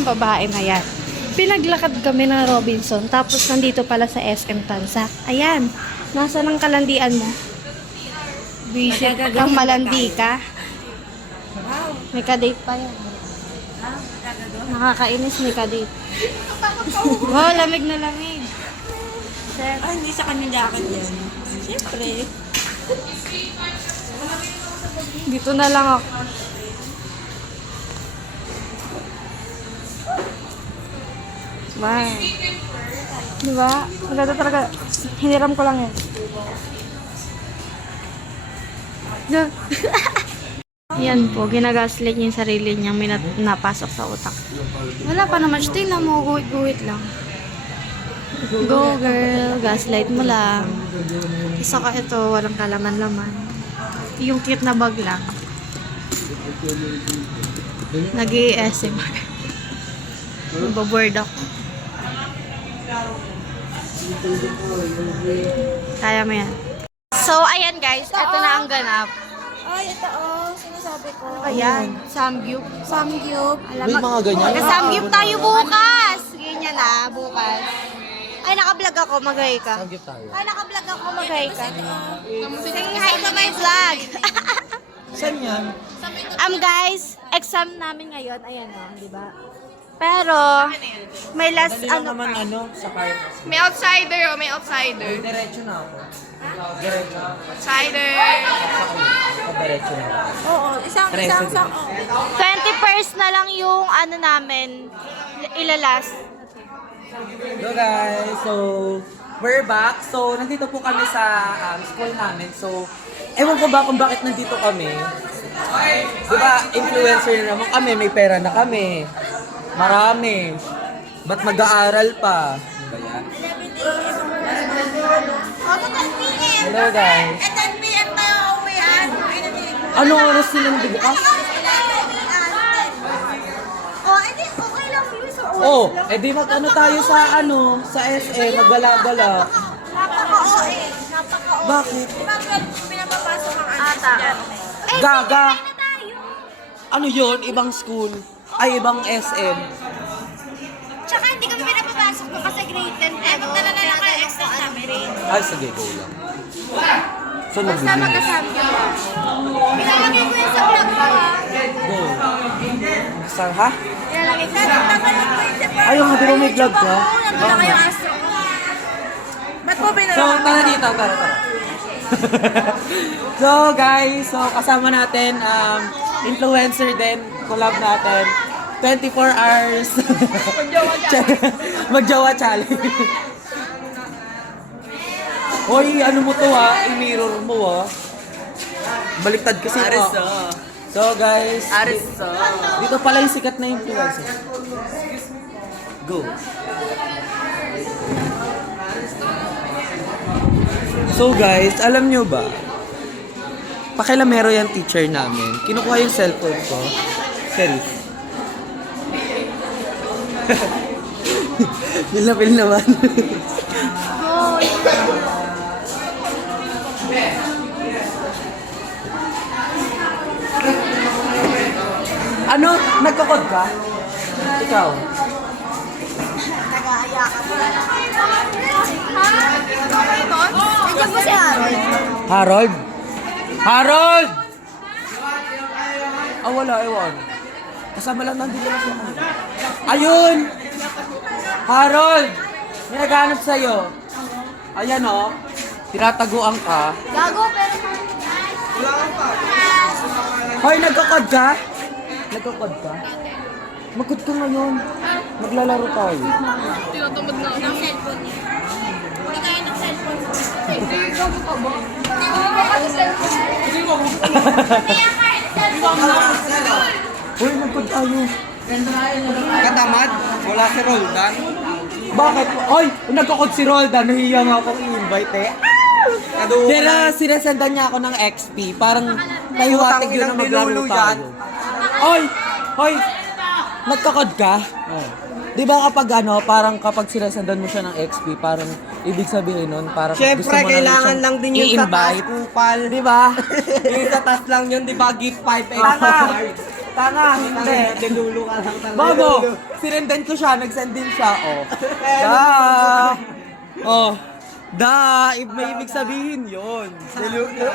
yung babae na yan. Pinaglakad kami ng Robinson, tapos nandito pala sa SM Tansa. Ayan, nasa ng kalandian mo? Visit kang malandi ka. May kadate pa yan. Nakakainis, may kadate. Wow, lamig na lamig. Ay, hindi sa kanyang jacket yan. Siyempre. Dito na lang ako. Wow. Diba? Maganda talaga. Hiniram ko lang yan. Yan po, ginagaslight niya yung sarili niya, may napasok sa utak. Wala pa naman siya, tingnan mo, guhit-guhit lang. Go girl, gaslight mo lang. Saka ito, walang kalaman-laman. Yung cute na bag lang. Nag-i-SMR. Nababoard ako. Kaya mo yan. So, ayan guys, ito na ang ganap. Ay, ito sinasabi ko. Ayan, samgyup. Samgyup. May mga ganyan. Mag-samgyup tayo bukas. Ganyan na, bukas. Ay, naka-vlog ako, mag-hi ka. Samgyup tayo. Ay, naka-vlog ako, mag-hi ka. Sing hi to my vlog. Saan yan? Guys, exam namin ngayon, ayan o, di ba? Pero, may last, Dali lang naman sa car. May outsider, may outsider. Diretso na ako. Diretso. Outsider. Diretso na ako. Oo, isang. 21st na lang yung namin, ilalas. Hello guys, so we're back. So nandito po kami sa school namin. So ewan ko ba kung bakit nandito kami. Diba influencer na naman kami, may pera na kami. Marami. Ba't mag-aaral pa? Diba yan? Hello guys. At 10 p.m. tayo uwian. Anong oras silang bukas? Oh, edi okay lang yun. So, Oh, edi mag-ano tayo sa sa SM, maggala-gala. napaka-OA. Napaka-OA. Bakit? Bakit pinapapasok ang estudyante? Gaga. Ano yun? Ibang school? Ay, ibang SM. Tsaka hindi kami pinapapasok mo kasi grade 10 magdala na lang kayo extra namin. Ay, sige, go lang. So, Basta nagbibigay. magkasamyo. Ilalagay ko yun sa vlog ko ha. Go. Saan, ha? Ilalagay ko sa tatanong ko yun sa Ayaw nga, di ba may vlog ka? Nandun na kayo aso. Ba't mo So, pinalaman? tara dito, tara. So, guys, so kasama natin, influencer din, collab natin. 24 hours. Magjawa challenge. Hoy, ano mo to ha? I-mirror mo ha. Baliktad kasi ito. So guys, dito pala yung sikat na influencer. Go. So guys, alam nyo ba? Pakilamero yung teacher namin. Kinukuha yung cellphone ko. Serif. Pil naman. Ano? Nagkakod ka? Ikaw? Nag-aaya ka pa. Nandiyan po si Harold. Harold? Harold! Ah, wala, ewan. Kasama lang nandito lang siya. Ayun! Harold! May naghanap sa'yo. Ayan o. Tinataguan ka. Gago, pero... Hoy, nagkakod ka? Nagkakod ka? Magkod ka ngayon. Maglalaro tayo. Ng cellphone niya. Hindi kaya ng cellphone. Hoy, magkod tayo. Katamad? Wala si Roldan? Bakit? Hoy, nagkakod si Roldan. Nahiya nga akong i-invite eh. Pero sinasendan niya ako ng XP. Parang nahiwatig yun na maglaro tayo. Hoy! Hoy! Nagkakod ka? Di ba kapag parang kapag sinasendan mo siya ng XP, parang ibig sabihin nun, parang Siyempre, gusto mo na kailangan siyang lang din yun sa taas i-invite. kupal. Di ba? Yung sa taas lang yun, di ba? Gift 5 extra. Tanga, hindi. Dinulo ka lang talaga. Bago, sinendan ko siya, nagsend din siya, oh. Da! Oh. Da! May ibig sabihin yun. Dilulo.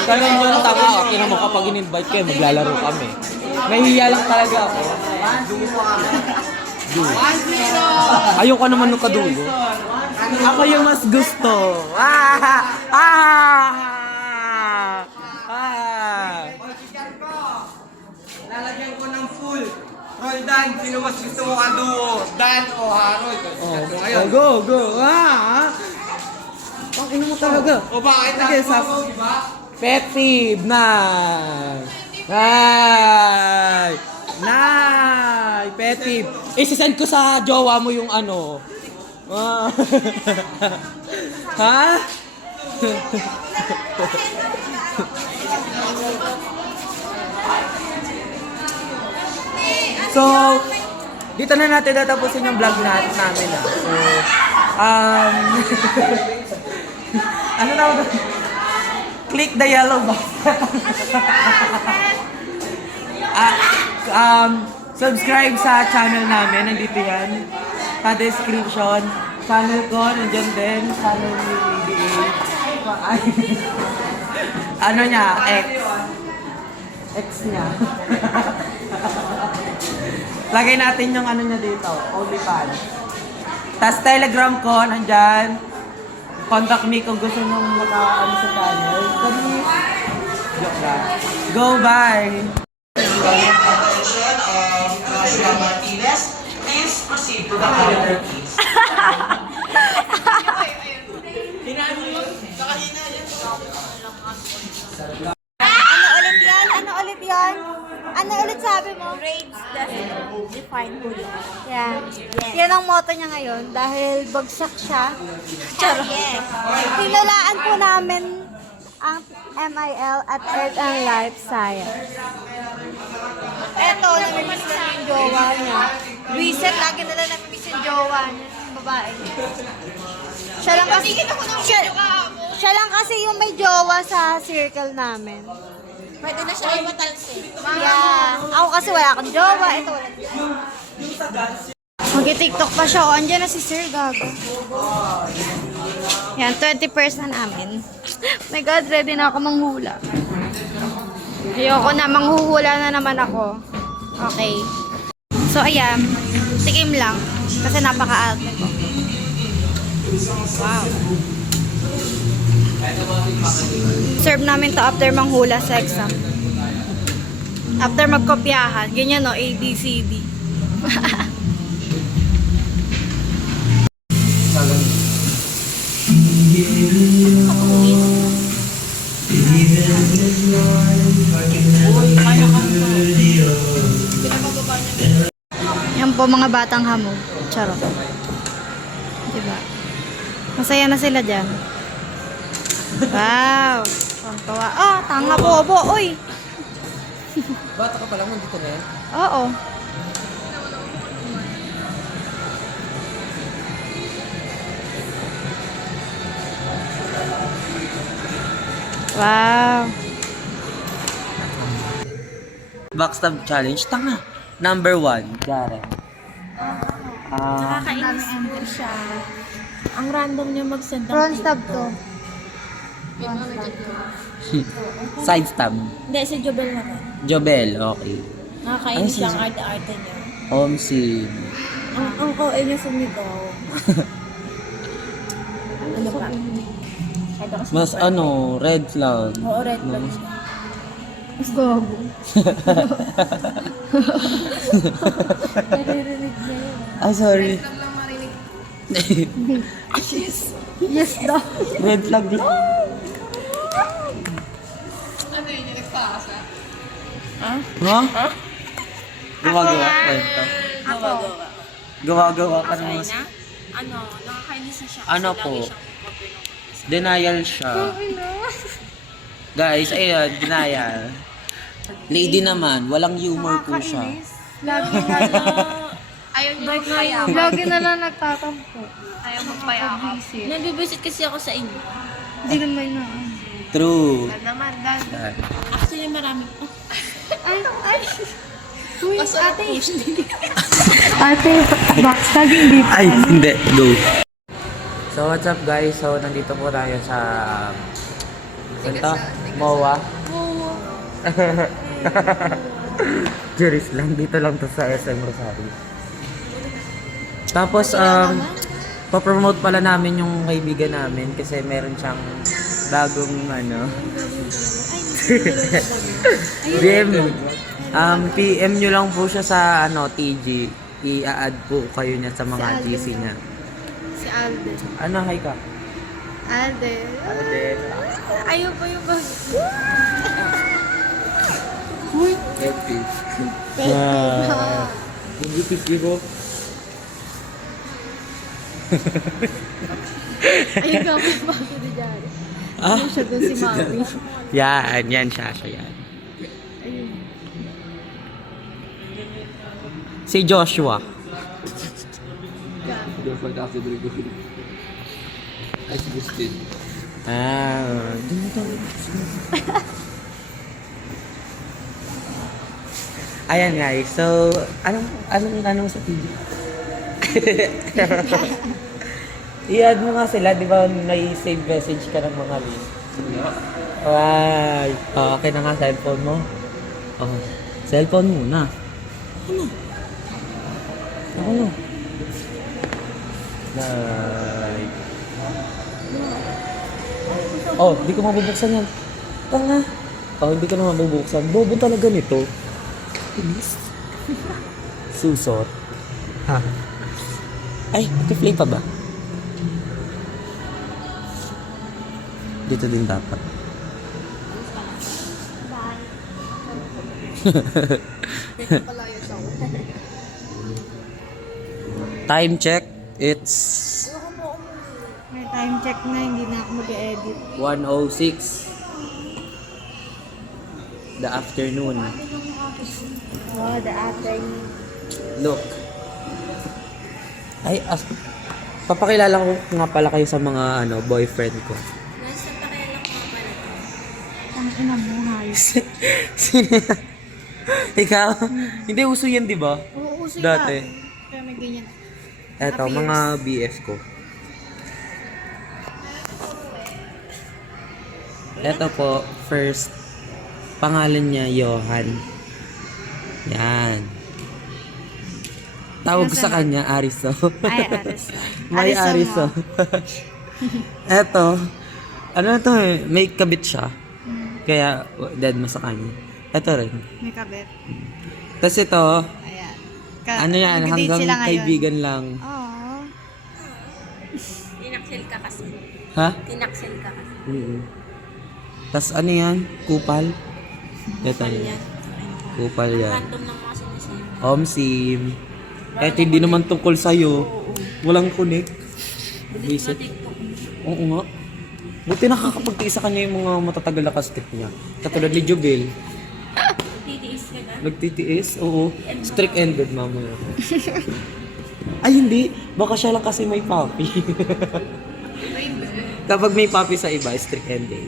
Kaya yung tanga, ina mo kapag in-invite kayo, maglalaro kami. Nahihiya lang talaga ako. Ayoko naman nung kadulo. Ako yung mas gusto. Lalagyan ko ng full. Roldan, sino mas gusto mo kaduo? Dan o Harold? Oh, go. Ang ino mo talaga. O bakit Sige, nasa mo, di ba? Pet peeve na. Pet peeve. Isisend ko sa jowa mo yung ano. Ha? So, dito na natin tatapusin yung vlog namin. So, ano tawag doon? Click the yellow box. Subscribe sa channel namin. Nandito yan. Sa description. Channel ko, nandiyan din. Channel ni BDA. Ano niya? X niya. Lagay natin yung ano niya dito. OnlyFans. Tapos Telegram ko, nandyan. Contact me kung gusto nyo maka-ano sa channel. Sabi, joke lang. Go, bye! Please proceed to the calendar, please. Ano ulit sabi mo? Grades doesn't define who you are. Yan. Yan ang motto niya ngayon dahil bagsak siya. Charot. Yes. Hinalaan po namin ang MIL at Earth and Life Science. Eto, namimiss na yung jowa niya. Reset, lagi nila namimiss yung jowa niya. Babae. Siya lang kasi, siya lang kasi yung may jowa sa circle namin. Pwede na siya ipatalsin. Yeah. Ako kasi wala akong jowa. Ito wala. Mag-tiktok pa siya. O, andyan na si Sir Gago. Yan, 20% namin. My God, ready na ako manghula. Ayoko na, manghuhula na naman ako. Okay. So, ayan. Tikim lang. Kasi napaka-arte ko. Wow. Serve namin to after manghula sa exam. After magkopyahan. Ganyan no, A, B, C, D. Yan po mga batang hamog. Charot. Diba? Masaya na sila dyan. Wow! Ang tawa. Oh, tanga bobo. Uy! Bata ka pa lang, nandito na yan. Oo. Wow! Backstab challenge, tanga. Number 1, Garen. Nakakainis po siya. Ang random niya mag-send ng Front stab to. Side stab. Hindi, si Jobel naman. Jobel, okay. Nakakainis Ay, ang arte-arte niya. Omsin. Ang OA niya sumigaw. Ano pa? Mas ano, red flag. Oo, red flag siya. Mas gogo. Naririnig niya yun. Ah, sorry. Yes daw. Red flag lang. Ano yun, yung nagpasa? Ha? Gumagawa ka ito. Gumagawa ka naman. Ano, nakakainis na siya. Ano po? Denial siya. Guys, ayun, denial. Lady naman, walang humor po siya. Lagi na lang. Ayaw niyo magpaya. Lagi na lang nagtatampo. Ayaw magpaya ako. Nabibisit kasi ako sa inyo. Hindi naman na. True. Naman, dad. Actually, marami. Ay. Uy, ate. Ate, backstabbing di pa. Ay, hindi. Go. So, what's up guys? So, nandito po tayo sa... Santa? MOA? Juris lang. Dito lang to sa SM Rosario. Tapos, papromote pala namin yung kaibigan namin kasi meron siyang bagong PM nyo lang po siya sa TG. I-add po kayo niya sa mga GC niya. Si Alden. Ano, hi ka? Alden. Alden. Ayaw pa yung bag. Happy. Hindi ko. Ayun ka pa bakit na dyan. Ah? Ano siya doon si Mami? Yan siya yan. Ayun. Si Joshua. Ayan guys, so anong sa TV? I-add mo nga sila, di ba may save message ka ng mga link? Ay, okay na nga cellphone mo. Oh, cellphone muna. Ako na. Like. Oh, hindi ko mabubuksan yan. Tanga. Oh, hindi ko na mabubuksan. Bobo talaga nito. Susot. Ha? Ay, nag-play pa ba? Dito din dapat. Time check, it's May time check na, hindi na ako mag-edit. 1:06 the afternoon. Oh, the afternoon. Look. Ay, papakilala ko nga pala kayo sa mga boyfriend ko. Ang ina mo, hayos. Ikaw? Hindi uso yan, di ba? Oo, uso Dati. Pero may ganyan. Eto, mga BF ko. Eto po, first, pangalan niya, Johan. Yan. Tawag ko sa kanya, Ariso. Ay, Ariso. May Ariso Ariso. Eto, to may kabit siya. Kaya, dead mo sa kanya. Eto rin. May kabit. Tapos ito, Ayan. yan, Nag-date hanggang sila ngayon. kaibigan lang. Oo. Tinaksel ka kasi. Ha? Tinaksel ka kasi. Tapos yan? Kupal? Ito yan. Kupal yan. Random ng mga sinasabi. Omsim. Kahit hindi naman tungkol sa'yo. Walang connect. Visit. Oo nga. Buti nakakapagtiis sa kanya yung mga matatagal na kasket niya. Katulad ni Jubel. Titiis ka na. Nagtitiis? Oo. Strict-ended mamaya. Ay hindi. Baka siya lang kasi may puppy. Kapag may puppy sa iba, strict-ended.